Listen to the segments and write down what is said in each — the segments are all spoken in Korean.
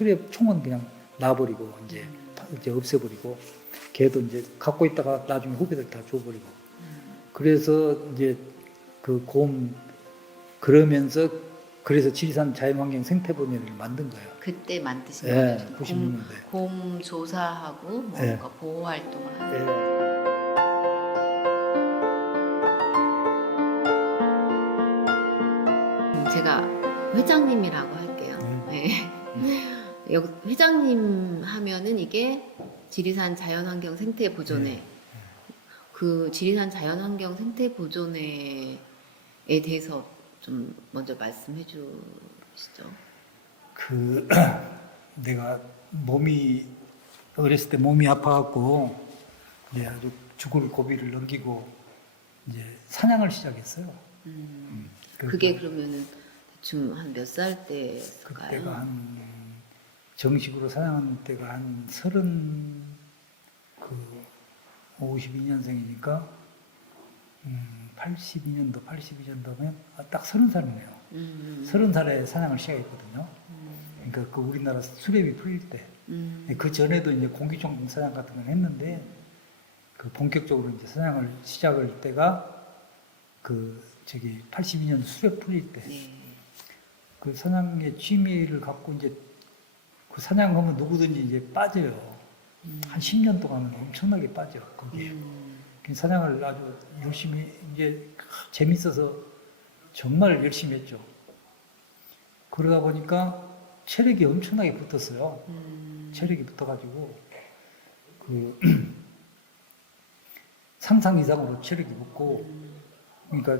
수렵 총은 그냥 놔버리고 이제 없애버리고 걔도 이제 갖고 있다가 나중에 후배들 다 줘버리고 그래서 이제 그 곰 그러면서 그래서 지리산 자연환경 생태본연을 만든 거예요. 그때 만드신 예, 거예요? 96년도에. 곰 조사하고 뭔가 예. 보호 활동을 하는. 예. 제가 회장님이라고 할게요. 네. 여기 회장님 하면은 이게 지리산 자연환경 생태 보존회. 그 지리산 자연환경 생태 보존회에 대해서 좀 먼저 말씀해 주시죠. 그 내가 어렸을 때 몸이 아파갖고 이제 아주 죽을 고비를 넘기고 이제 사냥을 시작했어요. 그게 그러면은 대충 한 몇 살 때였을까요? 그때가 한 정식으로 사냥한 때가 한 52년생이니까 82년도면 딱 30살이네요. 30살에 사냥을 시작했거든요. 그러니까 그 우리나라 수렵이 풀릴 때. 그 전에도 이제 공기총 사냥 같은 걸 했는데 그 본격적으로 이제 사냥을 시작할 때가 82년 수렵 풀릴 때. 네. 그 사냥의 취미를 갖고 이제 그 사냥하면 누구든지 이제 빠져요. 한 10년 동안은 엄청나게 빠져 거기에. 사냥을 아주 열심히 이제 재밌어서 정말 열심히 했죠. 그러다 보니까 체력이 엄청나게 붙었어요. 체력이 붙어가지고 상상 이상으로 체력이 붙고 그러니까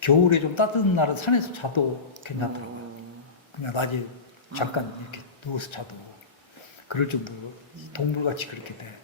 겨울에 좀 따뜻한 날은 산에서 자도 괜찮더라고요. 그냥 낮에 잠깐 이렇게 누워서 자도 그럴 정도로 동물같이 그렇게 돼.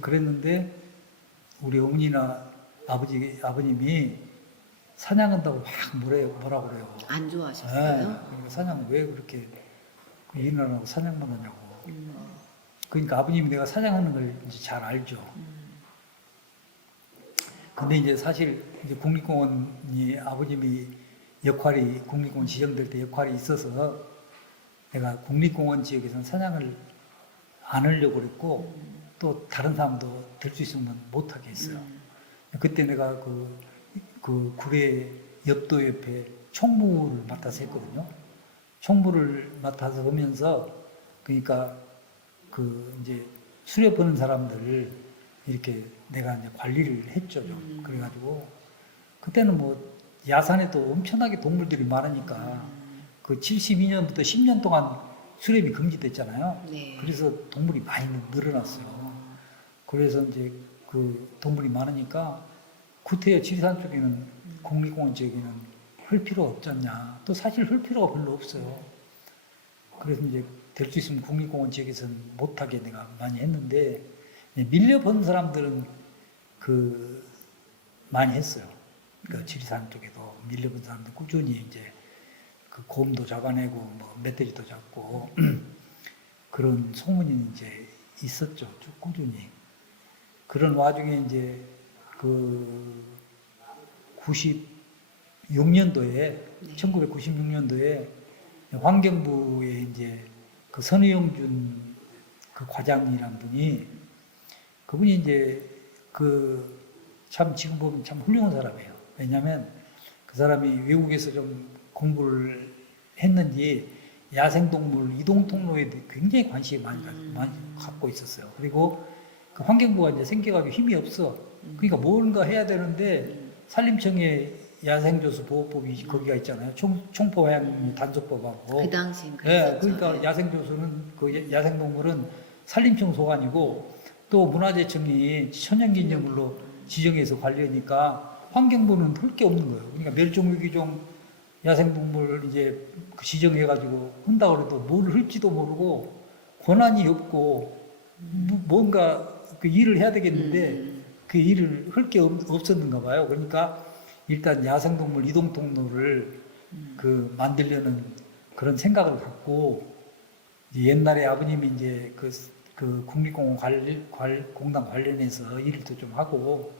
그랬는데 우리 어머니나 아버님이 사냥한다고 막 뭐라 그래요. 안 네, 좋아하셨어요? 그러니까 사냥 왜 그렇게 일을 안 하고 사냥만 하냐고. 그러니까 아버님이 내가 사냥하는 걸 이제 잘 알죠. 근데 이제 사실 이제 국립공원이 아버님이 국립공원 지정될 때 역할이 있어서 내가 국립공원 지역에서는 사냥을 안 하려고 그랬고 또 다른 사람도 될 수 있으면 못하게 했어요. 그때 내가 그 구례 엽도 옆에 총무를 맡아서 했거든요. 총무를 맡아서 하면서 그러니까 이제 수렵하는 사람들 이렇게 내가 이제 관리를 했죠. 좀. 그래가지고 그때는 뭐 야산에도 엄청나게 동물들이 많으니까 그 72년부터 10년 동안 수렵이 금지됐잖아요. 네. 그래서 동물이 많이 늘어났어요. 그래서 이제 그 동물이 많으니까 구태여 지리산 쪽에는 국립공원 지역에는 할 필요가 없지 않냐. 또 사실 할 필요가 별로 없어요. 그래서 이제 될 수 있으면 국립공원 지역에서는 못하게 내가 많이 했는데 밀려본 사람들은 많이 했어요. 그 지리산 쪽에도 밀려본 사람들 꾸준히 이제 그 곰도 잡아내고 뭐 멧돼지도 잡고 그런 소문이 이제 있었죠. 쭉 꾸준히. 그런 와중에 이제 1996년도에 환경부에 이제 그 선의용준 그 과장이란 분이 그분이 이제 참 지금 보면 참 훌륭한 사람이에요. 왜냐하면 그 사람이 외국에서 좀 공부를 했는지 야생동물 이동통로에 굉장히 관심이 많이 갖고 있었어요. 그리고 그 환경부가 이제 생겨가지고 힘이 없어. 그러니까 뭔가 해야 되는데 산림청에 야생조수 보호법이 거기가 있잖아요. 총포화양 단속법하고. 그 당시엔 네, 그랬었죠. 그러니까 네. 야생조수는 그 야생동물은 산림청 소관이고 또 문화재청이 천연기념물로 지정해서 관리하니까 환경부는 할 게 없는 거예요. 그러니까 멸종위기종 야생동물 이제 지정해가지고 한다고 해도 뭘 할지도 모르고 권한이 없고 뭔가 그 일을 해야 되겠는데 그 일을 할 게 없었는가 봐요. 그러니까 일단 야생동물 이동통로를 만들려는 그런 생각을 갖고 옛날에 아버님이 이제 그 국립공원 공단 관련해서 일도 좀 하고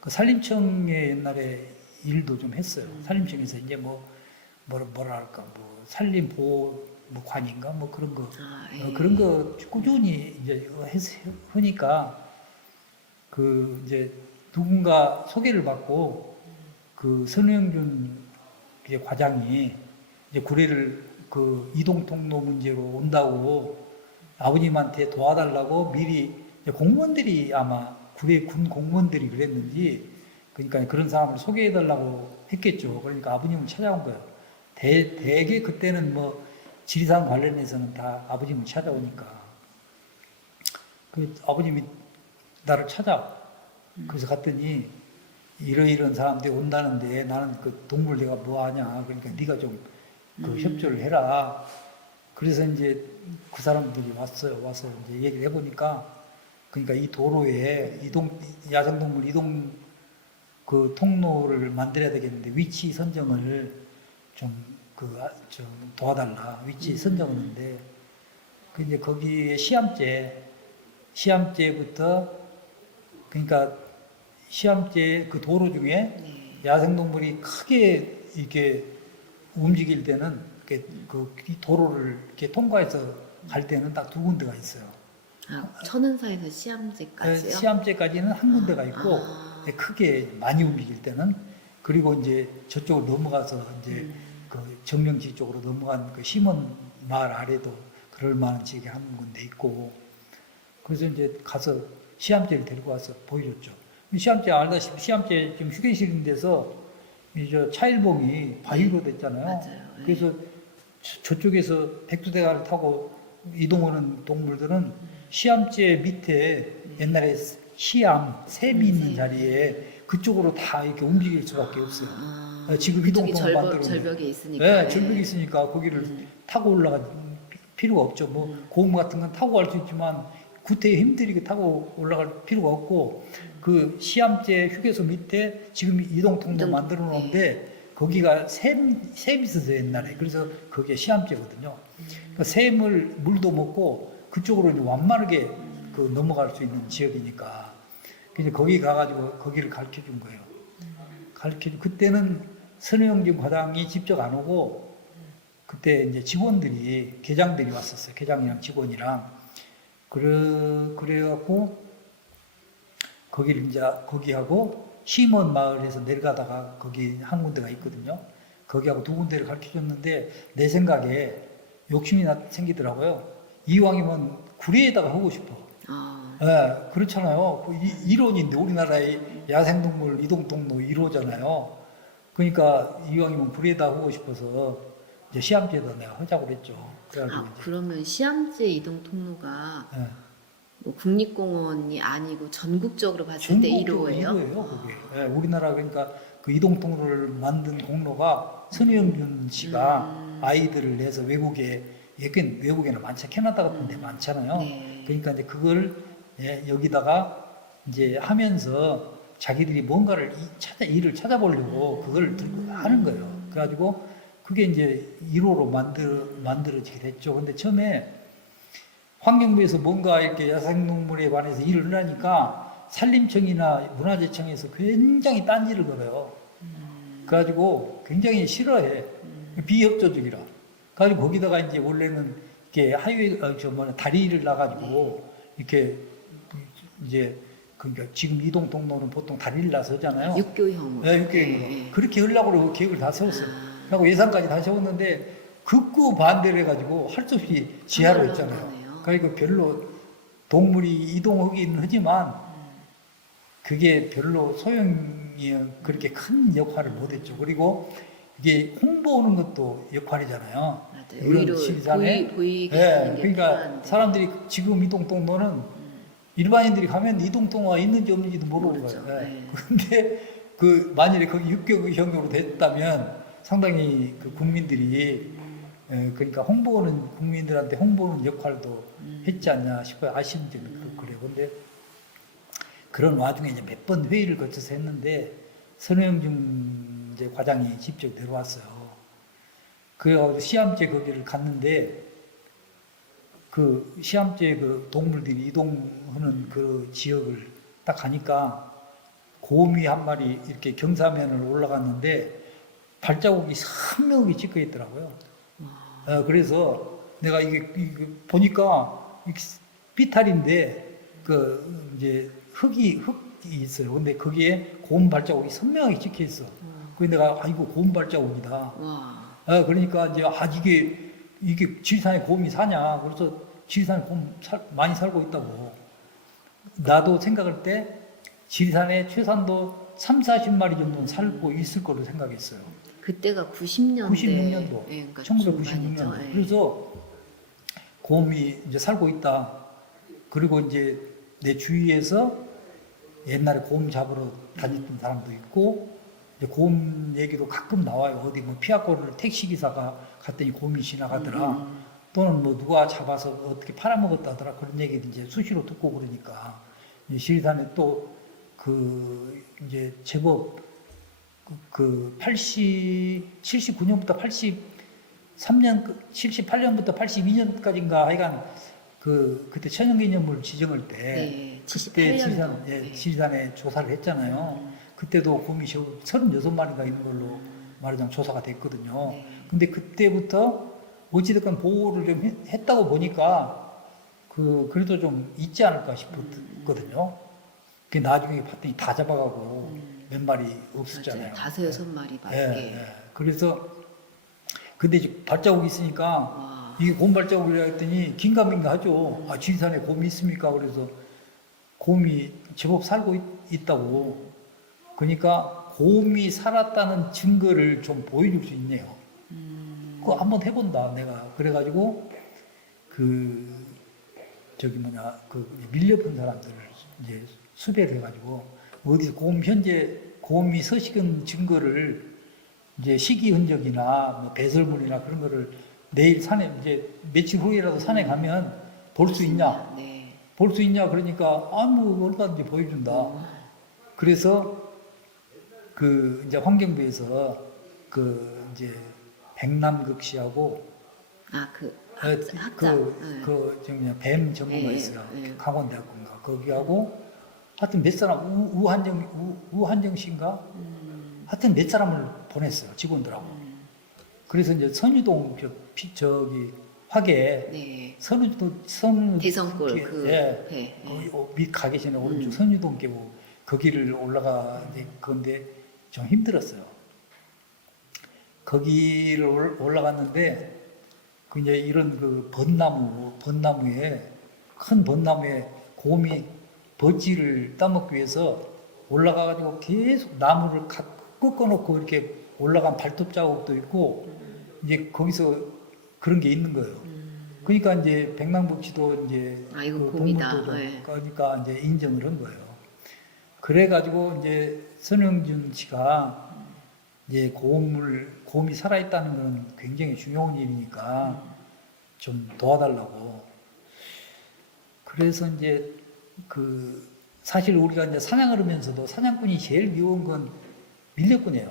그 산림청에 옛날에 일도 좀 했어요. 산림청에서 이제 뭐랄까 산림보호관인가 뭐 그런 거 예. 그런 거 꾸준히 이제 하니까 그 이제 누군가 소개를 받고 그 선영준 이제 과장이 이제 구례를 그 이동 통로 문제로 온다고 아버님한테 도와달라고 미리 이제 공무원들이 아마 구례 군 공무원들이 그랬는지 그러니까 그런 사람을 소개해달라고 했겠죠. 그러니까 아버님을 찾아온 거예요. 대개 그때는 뭐 지리산 관련해서는 다 아버님을 찾아오니까 그 아버님이 나를 찾아. 그래서 갔더니 이런 사람들이 온다는데 나는 그 동물 내가 뭐 하냐. 그러니까 네가 좀 그 협조를 해라. 그래서 이제 그 사람들이 왔어요. 와서 이제 얘기를 해보니까 그러니까 이 도로에 야생동물 이동 그 통로를 만들어야 되겠는데 위치 선정을 좀 도와달라. 위치 선정하는데 그 이제 거기에 시암제부터 그러니까 시암제 그 도로 중에 네. 야생동물이 크게 이렇게 움직일 때는 이 도로를 이렇게 통과해서 갈 때는 딱 두 군데가 있어요. 천은사에서 시암제까지요? 시암제까지는 한 군데가 있고 아. 크게 많이 움직일 때는 그리고 이제 저쪽으로 넘어가서 이제 그 정명지 쪽으로 넘어간 그 심원 마을 아래도 그럴 만한 지역에 한 군데 있고 그래서 이제 가서 시암제를 데리고 와서 보여줬죠. 시암제 알다시피 시암제 지금 휴게실인 데서 이제 차일봉이 바위로 됐잖아요. 맞아요. 그래서 저쪽에서 백두대간을 타고 이동하는 동물들은 시암제 밑에 옛날에 시암, 샘이 있는 자리에 그쪽으로 다 이렇게 움직일 수밖에 없어요. 지금 이동통로 만들어 절벽에 있으니까. 네, 절벽이 있으니까 거기를 타고 올라갈 필요가 없죠. 뭐 고음 같은 건 타고 갈 수 있지만 구태에 힘들게 타고 올라갈 필요가 없고 그 시암제 휴게소 밑에 지금 이동통로 만들어 놓은데 거기가 샘이 있었어요 옛날에. 그래서 그게 시암제거든요. 그러니까 샘을 물도 먹고 그쪽으로 이제 완만하게 그 넘어갈 수 있는 지역이니까 그래서 거기 가가지고 거기를 가르쳐 준 거예요. 그때는 선우영진 과장이 직접 안 오고 그때 이제 직원들이 계장들이 왔었어요. 계장이랑 직원이랑 그래갖고 거기를 이제 거기하고 심원 마을에서 내려가다가 거기 한 군데가 있거든요. 거기하고 두 군데를 가르쳐 줬는데 내 생각에 욕심이 생기더라고요. 이왕이면 구례에다가 하고 싶어. 네, 그렇잖아요. 그 일원인데 우리나라의 야생동물 이동통로 1호잖아요. 그러니까 이왕이면 구례에다 하고 싶어서 이제 시암제에다 내가 하자고 그랬죠. 그러면 시암제 이동 통로가 네. 뭐 국립공원이 아니고 전국적으로 봤을 때 1호예요? 1호예요, 그게. 네, 우리나라 그러니까 그 이동통로를 만든 공로가 선우영준 씨가 아이들을 내서 외국에는 많죠. 캐나다 같은 데 많잖아요. 네. 그러니까 이제 그걸 여기다가 이제 하면서 자기들이 뭔가를 일을 찾아보려고 그걸 들고 하는 거예요. 그래가지고 그게 이제 1호로 만들어지게 됐죠. 근데 처음에 환경부에서 뭔가 이렇게 야생동물에 관해서 일을 하니까 산림청이나 문화재청에서 굉장히 딴지를 걸어요. 그래가지고 굉장히 싫어해. 비협조적이라. 그래가지고 거기다가 이제 원래는 이렇게 다리를 놔가지고 이렇게 이제 그러니까 지금 이동통로는 보통 다리를 나서잖아요. 육교형으로. 네, 육교형으로. 네. 그렇게 하려고 계획을 다 세웠어요. 그리고 예산까지 다 세웠는데 극구 반대를 해가지고 할 수 없이 지하로 했잖아요. 그러니까 별로 동물이 이동하긴 하지만 그게 별로 소용이 그렇게 큰 역할을 못했죠. 그리고 이게 홍보하는 것도 역할이잖아요. 맞아요. 오히려 보이게 하는 게 그러니까 필요한데. 사람들이 지금 이동통로는 일반인들이 가면 이동통로가 있는지 없는지도 모르는 모르죠. 거예요. 네. 그런데 그 만일에 거기 육교형으로 됐다면 상당히 그 국민들이 그러니까 홍보는 국민들한테 홍보는 역할도 했지 않냐 싶어요. 아쉬운 점이 그래요. 근데 그런 와중에 이제 몇 번 회의를 거쳐서 했는데 선우영준 이제 과장이 직접 내려왔어요. 그래가지고 시암제 거기를 갔는데 그 시암제 그 동물들이 이동하는 그 지역을 딱 가니까 곰이 한 마리 이렇게 경사면을 올라갔는데 발자국이 선명하게 찍혀 있더라고요. 그래서 내가 이게 보니까 이게 삐탈인데 그 이제 흙이 있어요. 근데 거기에 고운 발자국이 선명하게 찍혀 있어. 그래서 내가 이거 고운 발자국이다. 와. 그러니까 이제 이게 지리산에 곰이 사냐? 그래서 지리산에 곰 많이 살고 있다고. 나도 생각할 때 지리산에 최소한도 3, 40마리 정도는 살고 있을 거로 생각했어요. 그때가 90년대. 96년도. 예, 그러니까 1996년도. 중반이죠. 예. 그래서 곰이 이제 살고 있다. 그리고 이제 내 주위에서 옛날에 곰 잡으러 다녔던 사람도 있고, 이제 곰 얘기도 가끔 나와요. 어디 뭐 피아골을 택시기사가 갔더니 곰이 지나가더라. 또는 뭐 누가 잡아서 어떻게 팔아먹었다더라. 그런 얘기도 이제 수시로 듣고 그러니까. 이제 지리산에 또 이제 제법 79년부터 83년, 78년부터 82년까지인가 하여간 그때 천연기념물 지정할 때 네, 그때 78년도. 예, 지리산에 조사를 했잖아요. 그때도 곰이 36마리가 있는 걸로 말하자면 조사가 됐거든요. 네. 근데 그때부터 어찌됐건 보호를 좀 했다고 보니까 그래도 좀 있지 않을까 싶었거든요. 그 나중에 봤더니 다 잡아가고 몇 마리 없었잖아요. 맞아요. 5, 6마리밖에. 예. 그래서 근데 이제 발자국이 있으니까 와. 이게 곰 발자국이라 했더니 긴가민가 하죠. 아, 지리산에 곰이 있습니까? 그래서 곰이 제법 살고 있다고. 그러니까 곰이 살았다는 증거를 좀 보여줄 수 있네요. 그거 한번 해본다, 내가. 그래가지고, 밀려본 사람들을 이제 수배를 해가지고, 어디서 현재 곰이 서식은 증거를 이제 식이 흔적이나 뭐 배설물이나 그런 거를 내일 산에, 이제 며칠 후에라도 산에 가면 볼 수 있냐? 네. 볼 수 있냐? 그러니까, 얼마든지 보여준다. 그래서, 이제 환경부에서, 이제, 백남극씨하고, 학자. 뱀 전문가 있어요. 강원대학교인가. 거기하고, 하여튼 몇 사람, 우한정 씨인가? 하여튼 몇 사람을 보냈어요. 직원들하고. 그래서 이제 선유동, 화계, 네. 선유 대성골 예. 배. 밑 가기 전에 오른쪽 선유동 계곡 거기를 건데 좀 힘들었어요. 거기를 올라갔는데 이제 이런 큰 벚나무에 곰이 버지를 따먹기 위해서 올라가가지고 계속 나무를 꺾어놓고 이렇게 올라간 발톱 자국도 있고 이제 거기서 그런 게 있는 거예요. 그러니까 이제 백남북씨도 이제 이거 그 곰이다. 동물도 네. 그러니까 이제 인정을 한 거예요. 그래가지고 이제 선영준 씨가 이제 곰이 살아있다는 건 굉장히 중요한 일이니까 좀 도와달라고. 그래서 이제 사실 우리가 이제 사냥을 하면서도 사냥꾼이 제일 미운 건 밀렵꾼이에요.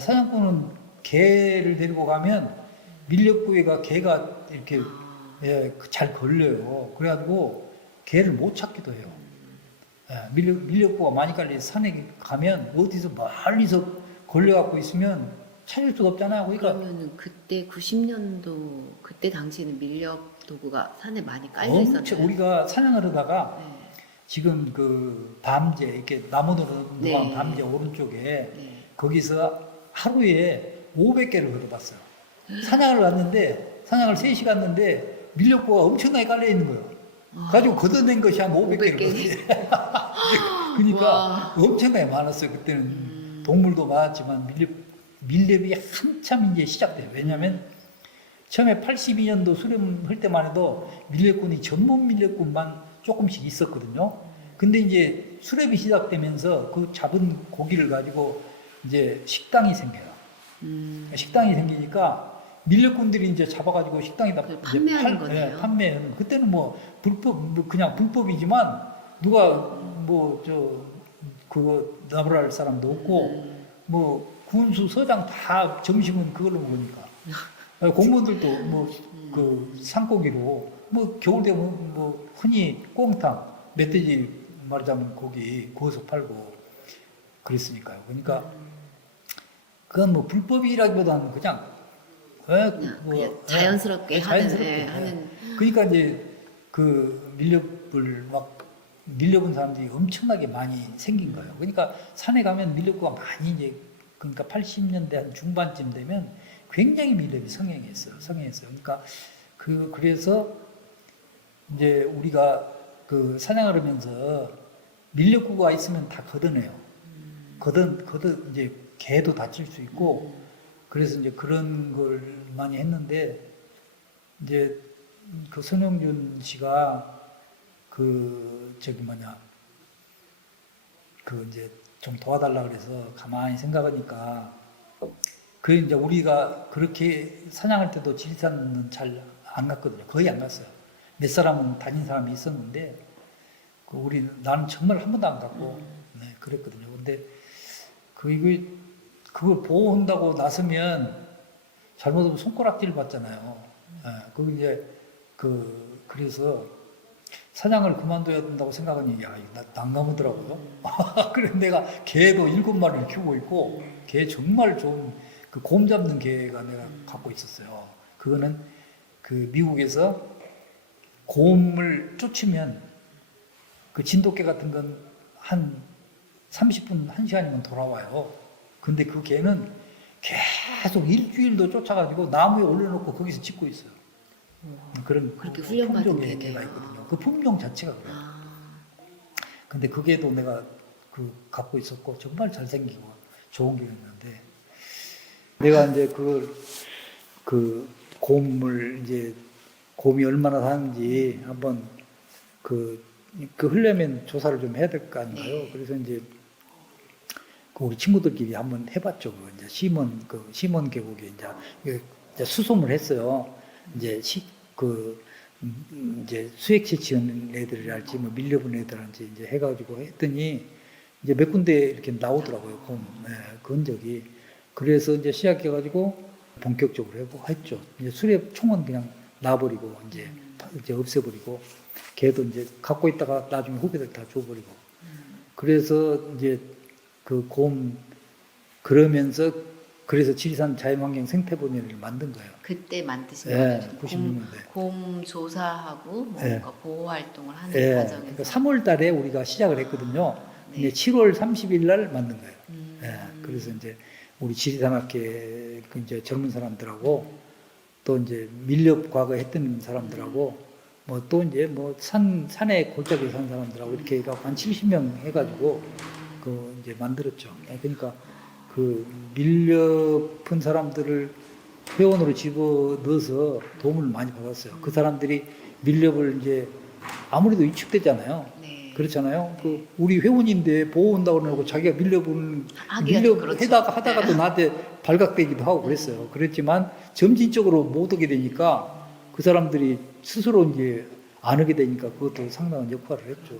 사냥꾼은 개를 데리고 가면 밀렵꾼이가 개가 이렇게 잘 걸려요. 그래가지고 개를 못 찾기도 해요. 밀렵꾼가 많이 깔린 산에 가면 어디서 멀리서 걸려갖고 있으면 찾을 수가 없잖아요. 그러니까 그러면은 그때 90년도 그때 당시에는 밀렵 도구가 산에 많이 깔려 엄청 있었나요? 우리가 사냥을 하다가 네. 지금 밤제 이렇게 나무들은 네. 밤제 오른쪽에 네. 거기서 하루에 500개를 걸어봤어요. 사냥을 갔는데 사냥을 3시 갔는데 밀렵구가 엄청나게 깔려 있는 거예요. 가지고 걷어낸 것이 한 500개를 500개. 그러니까 와. 엄청나게 많았어요. 그때는 동물도 많았지만 밀렵이 한참 이제 시작돼요. 왜냐하면 처음에 82년도 수렴할 때만 해도 밀렵꾼이 전문 밀렵꾼만 조금씩 있었거든요. 근데 이제 수렵이 시작되면서 그 잡은 고기를 가지고 이제 식당이 생겨요. 식당이 생기니까 밀렵꾼들이 이제 잡아가지고 식당에다 그걸 판매하는 거네요. 판매하는. 그때는 그냥 불법이지만 누가 그거 나불할 사람도 없고 군수 서장 다 점심은 그걸로 먹으니까. 공무원들도 산고기로 겨울 되면 흔히 꽁탕 멧돼지 말하자면 고기 구워서 팔고 그랬으니까요. 그러니까 그건 불법이라기보다는 그냥 예, 그냥 자연스럽게 자연스럽게. 하는 그러니까 이제 그 밀렵을 막 밀려본 사람들이 엄청나게 많이 생긴 거예요. 그러니까 산에 가면 밀렵구가 많이 이제 그러니까 80년대 한 중반쯤 되면 굉장히 밀렵이 성행했어요. 그러니까 그래서 이제 우리가 그 사냥을 하면서 밀렵구가 있으면 다 걷어내요. 이제 개도 다칠 수 있고 그래서 이제 그런 걸 많이 했는데 이제 그 손영준 씨가 그 이제 좀 도와달라 그래서 가만히 생각하니까 그 이제 우리가 그렇게 사냥할 때도 지리산은 잘 안 갔거든요. 거의 안 갔어요. 몇 사람은 다닌 사람이 있었는데 나는 정말 한 번도 안 갔고 네, 그랬거든요. 근데 그걸 보호한다고 나서면 잘못하면 손가락질 받잖아요. 이제 그래서 사냥을 그만둬야 된다고 생각하니 난감하더라고요. 그래서 내가 개도 7마리를 키우고 있고 개 정말 좋은 그 곰 잡는 개가 내가 갖고 있었어요. 그거는 그 미국에서 곰을 쫓으면 그 진돗개 같은 건 한 30분, 1시간이면 돌아와요. 근데 그 개는 계속 일주일도 쫓아가지고 나무에 올려놓고 거기서 짖고 있어요. 그런 그렇게 훈련받은 품종의 개네요. 개가 있거든요. 그 품종 자체가 그래요. 근데 그 개도 내가 갖고 있었고 정말 잘생기고 좋은 개였는데 내가 이제 곰이 얼마나 사는지 한번 하려면 조사를 좀 해야 될 거 아닌가요? 네. 그래서 이제 우리 친구들끼리 한번 해봤죠. 이제 시몬 계곡에 이제 수송을 했어요. 이제 이제 수액 채취한 애들이랄지 뭐 밀려본 애들한테 이제 해가지고 했더니 이제 몇 군데 이렇게 나오더라고요. 건적이. 그래서 이제 시작해가지고 본격적으로 했죠. 이제 수렵 총은 그냥 놔버리고 이제 없애버리고 걔도 이제 갖고 있다가 나중에 후배들 다 줘버리고. 그래서 이제 그래서 지리산 자연환경 생태본연을 만든 거예요. 그때 만드신 네, 거죠. 96년도에. 곰 조사하고 뭔가 보호 활동을 하는 네, 과정에서 그러니까 3월 달에 우리가 시작을 했거든요. 네. 근데 7월 30일 날 만든 거예요. 그래서 이제 우리 지리산학회 이제 젊은 사람들하고 또 이제 밀렵 과거 했던 사람들하고 뭐 또 이제 뭐 산에 골짜기에 사는 사람들하고 이렇게 해가지고 한 70명 해가지고 이제 만들었죠. 그러니까 밀렵한 사람들을 회원으로 집어넣어서 도움을 많이 받았어요. 그 사람들이 밀렵을 이제 아무래도 위축되잖아요. 네. 그렇잖아요. 우리 회원인데 보호한다고 그러고 자기가 하다가도 나한테 발각되기도 하고 그랬어요. 그랬지만 점진적으로 못 오게 되니까 그 사람들이 스스로 이제 안 오게 되니까 그것도 상당한 역할을 했죠.